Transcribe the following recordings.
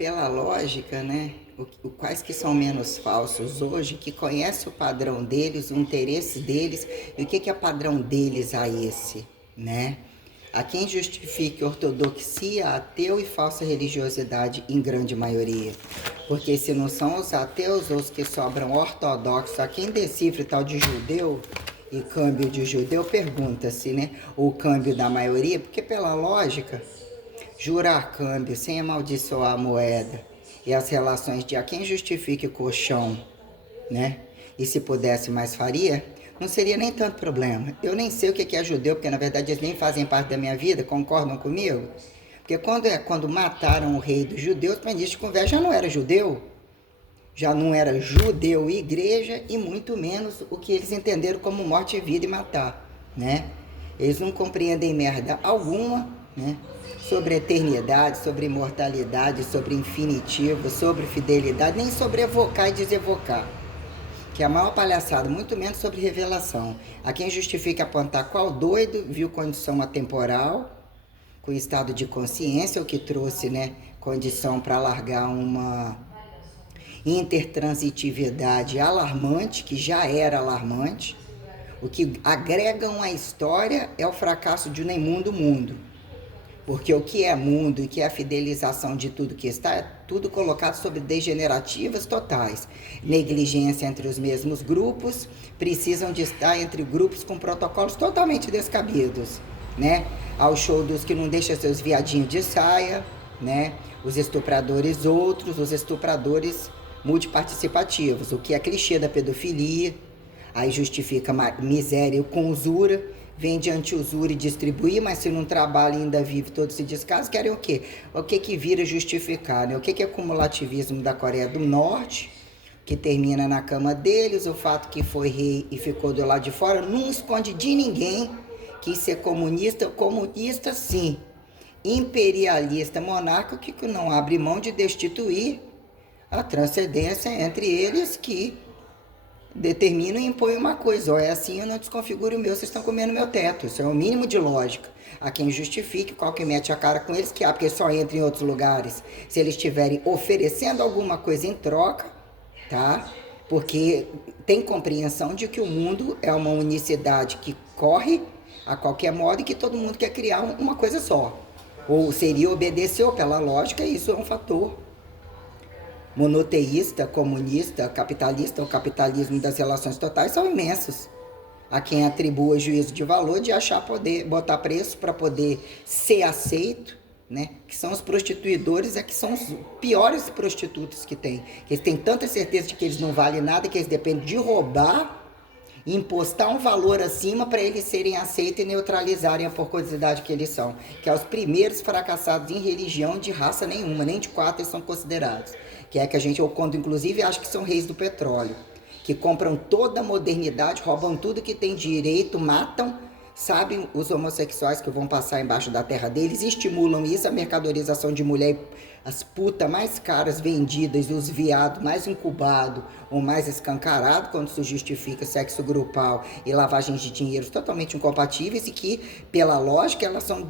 Pela lógica, né? Quais que são menos falsos hoje, que conhece o padrão deles, o interesse deles e o que é padrão deles a esse, né? A quem justifique ortodoxia, ateu e falsa religiosidade em grande maioria. Porque se não são os ateus ou os que sobram ortodoxos, a quem decifre tal de judeu e câmbio de judeu, pergunta-se, né? O câmbio da maioria, porque pela lógica, jurar câmbio sem amaldiçoar a moeda e as relações de a quem justifique o colchão, né? E se pudesse mais faria, não seria nem tanto problema. Eu nem sei o que é judeu, porque na verdade eles nem fazem parte da minha vida, concordam comigo? Porque quando mataram o rei dos judeus, para início de conversa já não era judeu igreja e muito menos o que eles entenderam como morte e vida e matar, né? Eles não compreendem merda alguma, né? Sobre eternidade, sobre imortalidade, sobre infinitivo, sobre fidelidade, nem sobre evocar e desevocar, que é a maior palhaçada, muito menos sobre revelação. A quem justifica apontar qual doido viu condição atemporal, com estado de consciência, o que trouxe, né, condição para largar uma intertransitividade alarmante, que já era alarmante. O que agregam à história é o fracasso de nem mundo. Porque o que é mundo e que é a fidelização de tudo que está, é tudo colocado sobre degenerativas totais. Negligência entre os mesmos grupos, precisam de estar entre grupos com protocolos totalmente descabidos, né? Ao show dos que não deixam seus viadinhos de saia, né? Os estupradores outros, os estupradores multiparticipativos, o que é clichê da pedofilia, aí justifica miséria com usura, vende anti-usura e distribuir, mas se não trabalha e ainda vive todo esse descaso, querem o quê? O que vira justificar, né? O que é cumulativismo da Coreia do Norte, que termina na cama deles, o fato que foi rei e ficou do lado de fora, não esconde de ninguém que ser comunista sim, imperialista, monarca, que não abre mão de destituir a transcendência entre eles que determina e impõe uma coisa, ó, é assim, eu não desconfiguro o meu, vocês estão comendo meu teto, isso é o mínimo de lógica. Há quem justifique, qual que mete a cara com eles, que há, porque só entra em outros lugares se eles estiverem oferecendo alguma coisa em troca, tá? Porque tem compreensão de que o mundo é uma unicidade que corre a qualquer modo e que todo mundo quer criar uma coisa só. Ou seria obedecer, ou pela lógica, isso é um fator monoteísta, comunista, capitalista, o capitalismo das relações totais são imensos. A quem atribua juízo de valor de achar poder, botar preço para poder ser aceito, né? Que são os prostituidores, que são os piores prostitutos que tem. Que eles têm tanta certeza de que eles não valem nada, que eles dependem de roubar e impostar um valor acima para eles serem aceitos e neutralizarem a porcosidade que eles são. Que é os primeiros fracassados em religião de raça nenhuma, nem de quatro eles são considerados. Que é que a gente, ou quando inclusive, acha que são reis do petróleo. Que compram toda a modernidade, roubam tudo que tem direito, matam, sabem os homossexuais que vão passar embaixo da terra deles, estimulam isso, a mercadorização de mulher, as putas mais caras vendidas, os viados mais incubados ou mais escancarados, quando se justifica sexo grupal e lavagem de dinheiros totalmente incompatíveis e que, pela lógica, elas são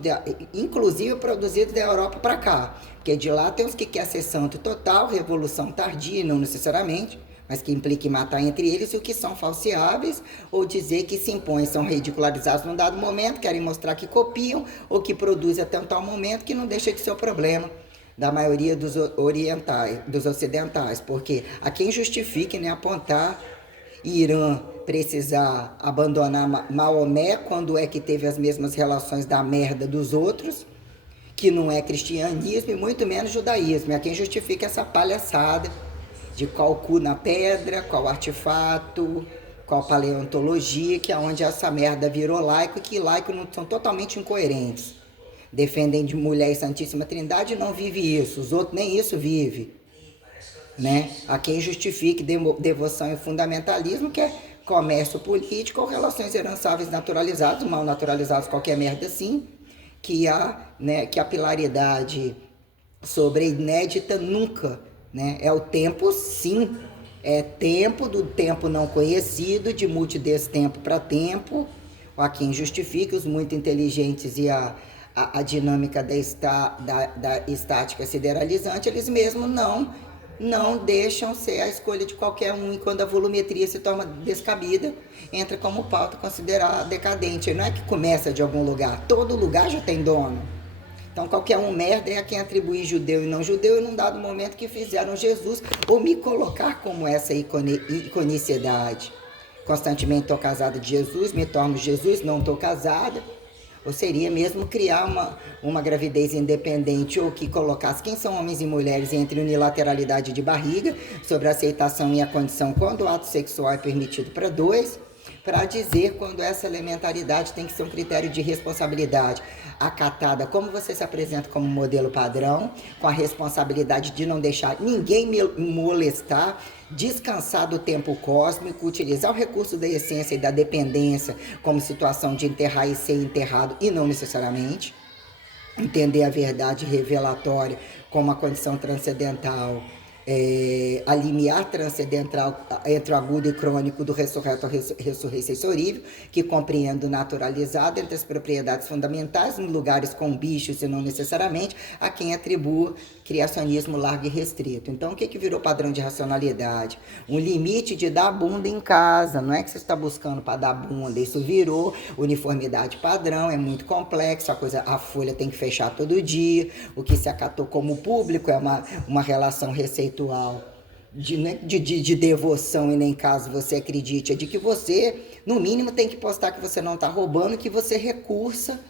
inclusive produzidas da Europa para cá. Porque de lá tem os que querem ser santo total, revolução tardia, não necessariamente, mas que implica em matar entre eles, e o que são falseáveis, ou dizer que se impõem, são ridicularizados num dado momento, querem mostrar que copiam, ou que produzem até um tal momento, que não deixa de ser o problema da maioria dos orientais, dos ocidentais, porque a quem justifique, né, apontar Irã precisar abandonar Maomé, quando é que teve as mesmas relações da merda dos outros, que não é cristianismo e muito menos judaísmo. É quem justifica essa palhaçada de qual cu na pedra, qual artefato, qual paleontologia, que é onde essa merda virou laico, que laico não são totalmente incoerentes. Defendem de mulher e Santíssima Trindade e não vive isso, os outros nem isso vive, né? A quem justifique devoção e fundamentalismo, que é comércio político ou relações herançáveis naturalizadas, mal naturalizados, qualquer merda assim, que a pilaridade sobre a inédita nunca, né? É o tempo, sim, é tempo do tempo não conhecido, de multidestempo para tempo, a quem justifique os muito inteligentes e a dinâmica da estática sideralizante, eles mesmos não deixam ser a escolha de qualquer um, e quando a volumetria se torna descabida, entra como pauta considerada decadente. Não é que começa de algum lugar, todo lugar já tem dono. Então qualquer um merda é a quem atribuir judeu e não judeu, e num dado momento que fizeram Jesus, ou me colocar como essa iconicidade. Constantemente estou casada de Jesus, me torno Jesus, não estou casada. Ou seria mesmo criar uma gravidez independente, ou que colocasse quem são homens e mulheres entre unilateralidade de barriga, sobre a aceitação e a condição quando o ato sexual é permitido para dois, para dizer quando essa elementaridade tem que ser um critério de responsabilidade acatada, como você se apresenta como modelo padrão, com a responsabilidade de não deixar ninguém me molestar, descansar do tempo cósmico, utilizar o recurso da essência e da dependência como situação de enterrar e ser enterrado, e não necessariamente entender a verdade revelatória como a condição transcendental, a limiar transcendental entre o agudo e crônico do ressurreto ressurreicensorível, que compreende o naturalizado entre as propriedades fundamentais em lugares com bichos e não necessariamente a quem atribua criacionismo largo e restrito. Então, o que virou padrão de racionalidade? Um limite de dar bunda em casa, não é que você está buscando para dar bunda, isso virou uniformidade padrão, é muito complexo, a folha tem que fechar todo dia, o que se acatou como público é uma relação receitual de devoção, e nem caso você acredite, é de que você, no mínimo, tem que postar que você não está roubando, que você recursa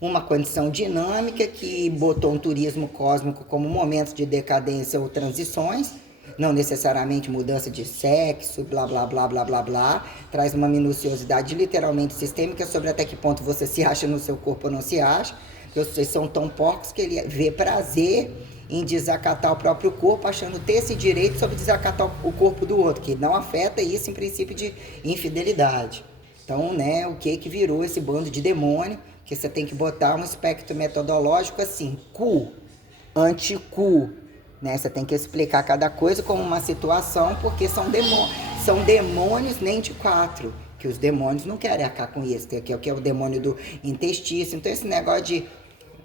uma condição dinâmica que botou um turismo cósmico como momentos de decadência ou transições, não necessariamente mudança de sexo, blá, blá, blá, blá, blá, blá, traz uma minuciosidade literalmente sistêmica sobre até que ponto você se acha no seu corpo ou não se acha, porque vocês são tão porcos que ele vê prazer em desacatar o próprio corpo, achando ter esse direito sobre desacatar o corpo do outro, que não afeta isso em princípio de infidelidade. Então, né, o que virou esse bando de demônio, que você tem que botar um espectro metodológico assim, cu, anti-cu, né? Você tem que explicar cada coisa como uma situação, porque são demônios nem de quatro, que os demônios não querem arcar com isso, que é o demônio do intestício. Então esse negócio de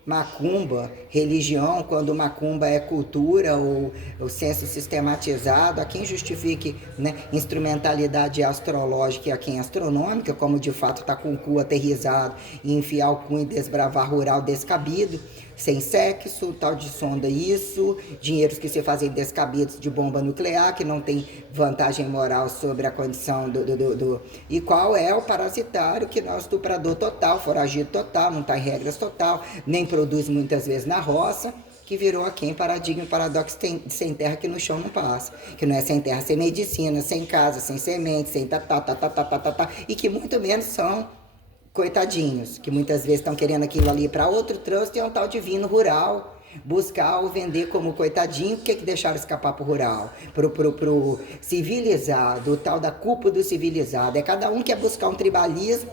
macumba, religião, quando macumba é cultura ou o senso sistematizado, a quem justifique, né, instrumentalidade astrológica e a quem astronômica, como de fato está com o cu aterrizado e enfiar o cu em desbravar rural descabido, sem sexo, tal de sonda isso, dinheiros que se fazem descabidos de bomba nuclear, que não tem vantagem moral sobre a condição E qual é o parasitário que não é o estuprador total, foragido total, não está em regras total, nem produz muitas vezes na roça, que virou aqui paradigma e paradoxo de sem terra que no chão não passa, que não é sem terra, sem medicina, sem casa, sem semente, sem e que muito menos são coitadinhos, que muitas vezes estão querendo aquilo ali para outro trânsito, e é um tal divino rural, buscar ou vender como coitadinho. Por que deixaram escapar pro rural? Pro civilizado, o tal da culpa do civilizado. É cada um que quer buscar um tribalismo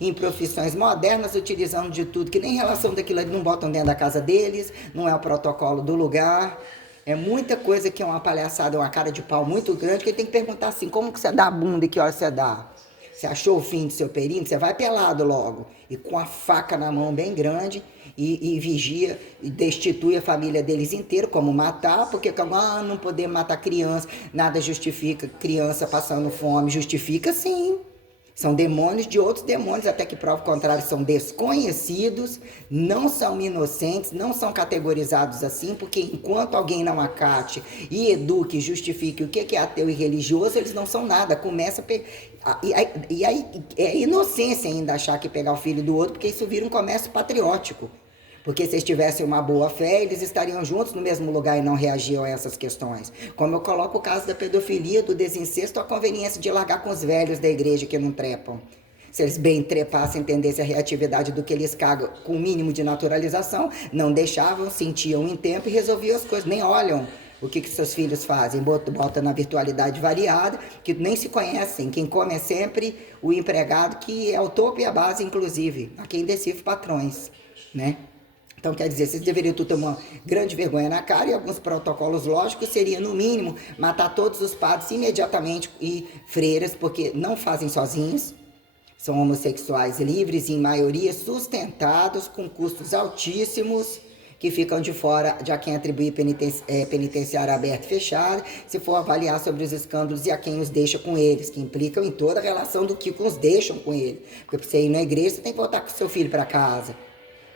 em profissões modernas, utilizando de tudo, que nem relação daquilo ali não botam dentro da casa deles, não é o protocolo do lugar. É muita coisa que é uma palhaçada, uma cara de pau muito grande, que ele tem que perguntar assim, como que você dá a bunda e que hora você dá? Você achou o fim do seu perímetro? Você vai pelado logo, e com a faca na mão bem grande, e vigia e destitui a família deles inteira, como matar, porque não poder matar criança, nada justifica criança passando fome, justifica sim. São demônios de outros demônios, até que prova o contrário, são desconhecidos, não são inocentes, não são categorizados assim, porque enquanto alguém não acate e eduque, justifique o que é ateu e religioso, eles não são nada. Começa e aí é inocência ainda achar que pegar o filho do outro, porque isso vira um comércio patriótico. Porque se eles tivessem uma boa fé, eles estariam juntos no mesmo lugar e não reagiam a essas questões. Como eu coloco o caso da pedofilia, do desincesto, a conveniência de largar com os velhos da igreja que não trepam. Se eles bem trepassem, entendessem a reatividade do que eles cagam com o mínimo de naturalização, não deixavam, sentiam em tempo e resolviam as coisas. Nem olham o que seus filhos fazem, bota na virtualidade variada, que nem se conhecem. Quem come é sempre o empregado, que é o topo e a base, inclusive, a quem decifra patrões, né? Então, quer dizer, vocês deveriam ter uma grande vergonha na cara, e alguns protocolos lógicos seriam, no mínimo, matar todos os padres imediatamente e freiras, porque não fazem sozinhos. São homossexuais livres, em maioria sustentados, com custos altíssimos, que ficam de fora de a quem atribui penitenciário aberto e fechado, se for avaliar sobre os escândalos e a quem os deixa com eles, que implicam em toda a relação do que os deixam com ele. Porque para você ir na igreja, você tem que voltar com seu filho para casa.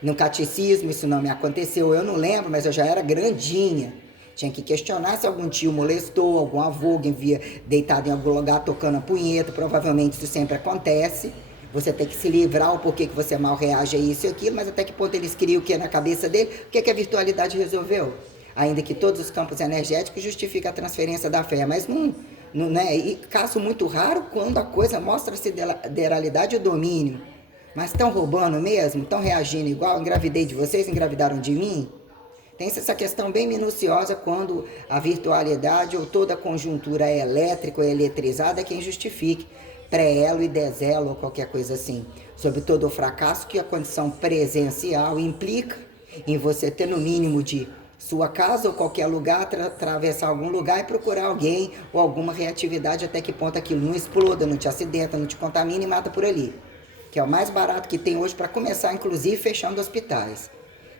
No catecismo, isso não me aconteceu, eu não lembro, mas eu já era grandinha. Tinha que questionar se algum tio molestou, algum avô, alguém via deitado em algum lugar tocando a punheta. Provavelmente isso sempre acontece. Você tem que se livrar o porquê que você mal reage a isso e aquilo, mas até que ponto eles criam o que na cabeça dele, o que a virtualidade resolveu? Ainda que todos os campos energéticos justificam a transferência da fé, mas não, né? E caso muito raro, quando a coisa mostra a sideralidade e o domínio. Mas estão roubando mesmo? Estão reagindo igual? Engravidei de vocês, engravidaram de mim? Tem essa questão bem minuciosa quando a virtualidade ou toda a conjuntura é elétrica ou eletrizada é quem justifique pré-elo e deselo ou qualquer coisa assim. Sobre todo o fracasso que a condição presencial implica em você ter no mínimo de sua casa ou qualquer lugar, atravessar algum lugar e procurar alguém ou alguma reatividade até que ponto aquilo não exploda, não te acidenta, não te contamina e mata por ali. Que é o mais barato que tem hoje para começar, inclusive fechando hospitais.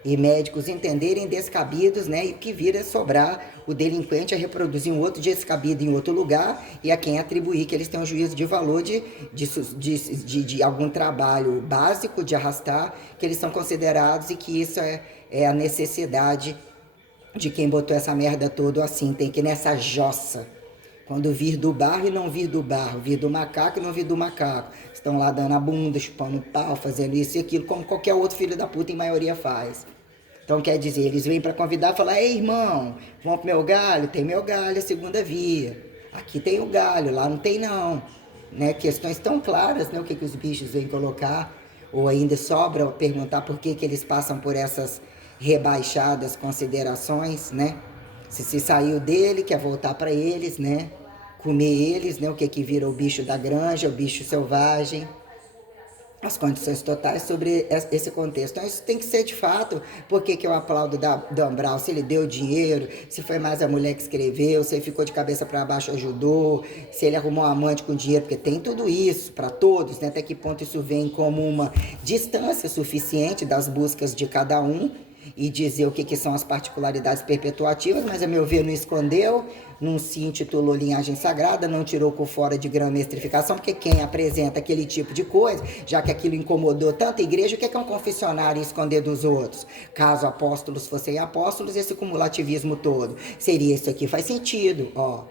E médicos entenderem descabidos, né? E que vira sobrar o delinquente a reproduzir um outro descabido em outro lugar e a quem atribuir que eles têm um juízo de valor de algum trabalho básico de arrastar, que eles são considerados e que isso é a necessidade de quem botou essa merda toda assim. Tem que ir nessa jossa. Quando vir do barro e não vir do barro, vir do macaco e não vir do macaco. Estão lá dando a bunda, chupando pau, fazendo isso e aquilo, como qualquer outro filho da puta em maioria faz. Então quer dizer, eles vêm para convidar e falar: ei, irmão, vamos pro meu galho? Tem meu galho, a segunda via. Aqui tem o galho, lá não tem não. Né? Questões tão claras, né? O que os bichos vêm colocar. Ou ainda sobra perguntar por que eles passam por essas rebaixadas considerações, né? Se saiu dele, quer voltar para eles, né? Comer eles, né? O que vira o bicho da granja, o bicho selvagem. As condições totais sobre esse contexto. Então isso tem que ser de fato. Por que eu aplaudo do Umbral? Se ele deu dinheiro, se foi mais a mulher que escreveu, se ele ficou de cabeça para baixo, ajudou, se ele arrumou um amante com dinheiro, porque tem tudo isso para todos, né? Até que ponto isso vem como uma distância suficiente das buscas de cada um e dizer o que são as particularidades perpetuativas, mas a meu ver não escondeu, não se intitulou linhagem sagrada, não tirou por fora de grã mestrificação, porque quem apresenta aquele tipo de coisa, já que aquilo incomodou tanto a igreja, o que é um confessionário esconder dos outros? Caso apóstolos fossem apóstolos, esse cumulativismo todo, seria isso aqui, faz sentido, ó.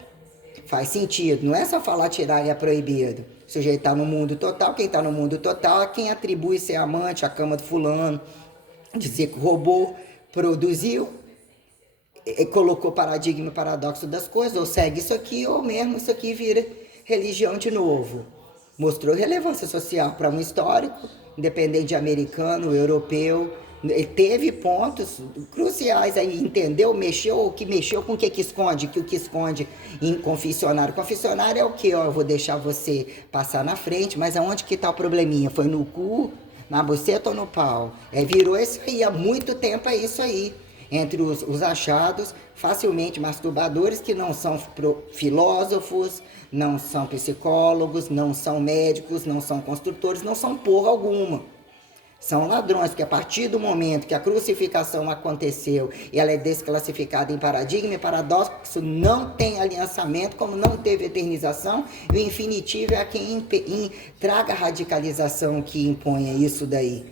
Faz sentido, não é só falar tirar e é proibido. O sujeito está no mundo total, quem está no mundo total é quem atribui ser amante, a cama do fulano, dizer que roubou, produziu, colocou paradigma e paradoxo das coisas, ou segue isso aqui, ou mesmo isso aqui vira religião de novo. Mostrou relevância social para um histórico, independente de americano, europeu, ele teve pontos cruciais aí, entendeu? Mexeu, o que mexeu com o que esconde, que o que esconde em confessionário. Confessionário é o que? Eu vou deixar você passar na frente, mas aonde que tá o probleminha? Foi no cu? Na buceta ou no pau? Virou isso aí, há muito tempo é isso aí. Entre os achados, facilmente masturbadores que não são filósofos, não são psicólogos, não são médicos, não são construtores, não são porra alguma. São ladrões, porque a partir do momento que a crucificação aconteceu e ela é desclassificada em paradigma e paradoxo, não tem aliançamento, como não teve eternização, e o infinitivo é quem traga a radicalização que imponha isso daí.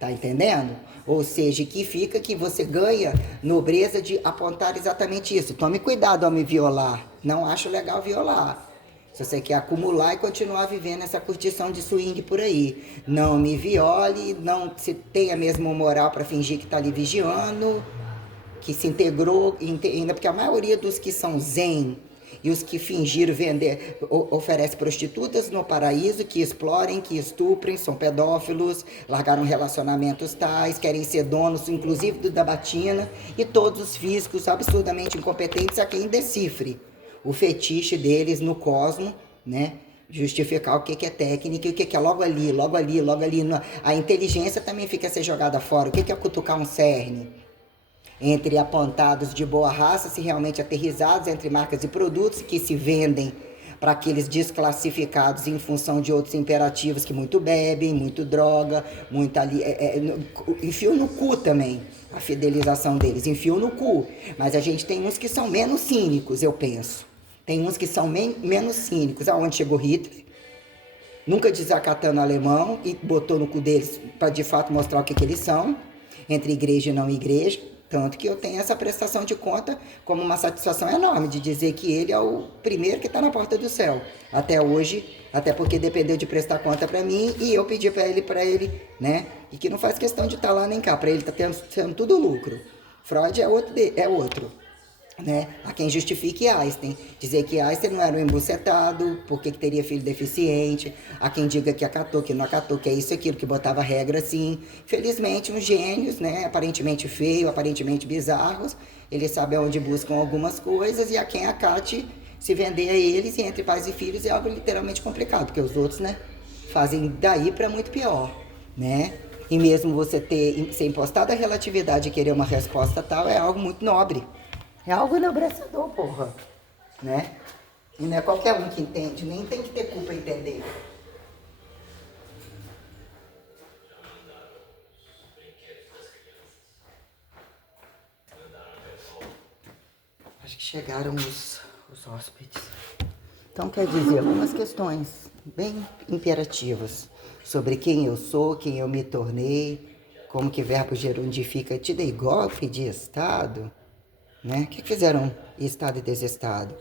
Tá entendendo? Ou seja, que fica que você ganha nobreza de apontar exatamente isso. Tome cuidado ao me violar. Não acho legal violar. Se você quer acumular e continuar vivendo essa curtição de swing por aí. Não me viole, não se tem a mesma moral para fingir que está ali vigiando, que se integrou, ainda porque a maioria dos que são zen e os que fingiram vender, oferece prostitutas no paraíso, que explorem, que estuprem, são pedófilos, largaram relacionamentos tais, querem ser donos, inclusive da batina, e todos os físicos absurdamente incompetentes a quem decifre o fetiche deles no cosmo, né? Justificar o que é técnica e o que é logo ali. A inteligência também fica a ser jogada fora. O que é cutucar um cerne? Entre apontados de boa raça, se realmente aterrizados entre marcas e produtos que se vendem para aqueles desclassificados em função de outros imperativos que muito bebem, muito droga, muito ali. Enfio no cu também a fidelização deles, enfio no cu. Mas a gente tem uns que são menos cínicos, eu penso. Tem uns que são menos cínicos. Aonde chegou Hitler? Nunca desacatando alemão e botou no cu deles para de fato mostrar o que eles são, entre igreja e não igreja. Tanto que eu tenho essa prestação de conta como uma satisfação enorme de dizer que ele é o primeiro que está na porta do céu. Até hoje, até porque dependeu de prestar conta para mim e eu pedi para ele, né? E que não faz questão de estar lá nem cá, para ele tá tendo tudo lucro. Freud é outro. Né? Há quem justifique Einstein, dizer que Einstein não era um embucetado, porque que teria filho deficiente, há quem diga que acatou, que não acatou, que é isso, aquilo, que botava regra assim. Felizmente, uns gênios, né? Aparentemente feios, aparentemente bizarros, eles sabem onde buscam algumas coisas, e há quem acate se vender a eles, e entre pais e filhos é algo literalmente complicado, porque os outros, né, fazem daí para muito pior, né? E mesmo você ser impostado a relatividade e querer uma resposta tal, é algo muito nobre. É algo enobrecedor, porra. Né? E não é qualquer um que entende, nem tem que ter culpa entender. Acho que chegaram os hóspedes. Então, quer dizer, algumas questões bem imperativas sobre quem eu sou, quem eu me tornei, como que verbo gerundifica, te dei golpe de Estado, né? O que fizeram Estado e desestado?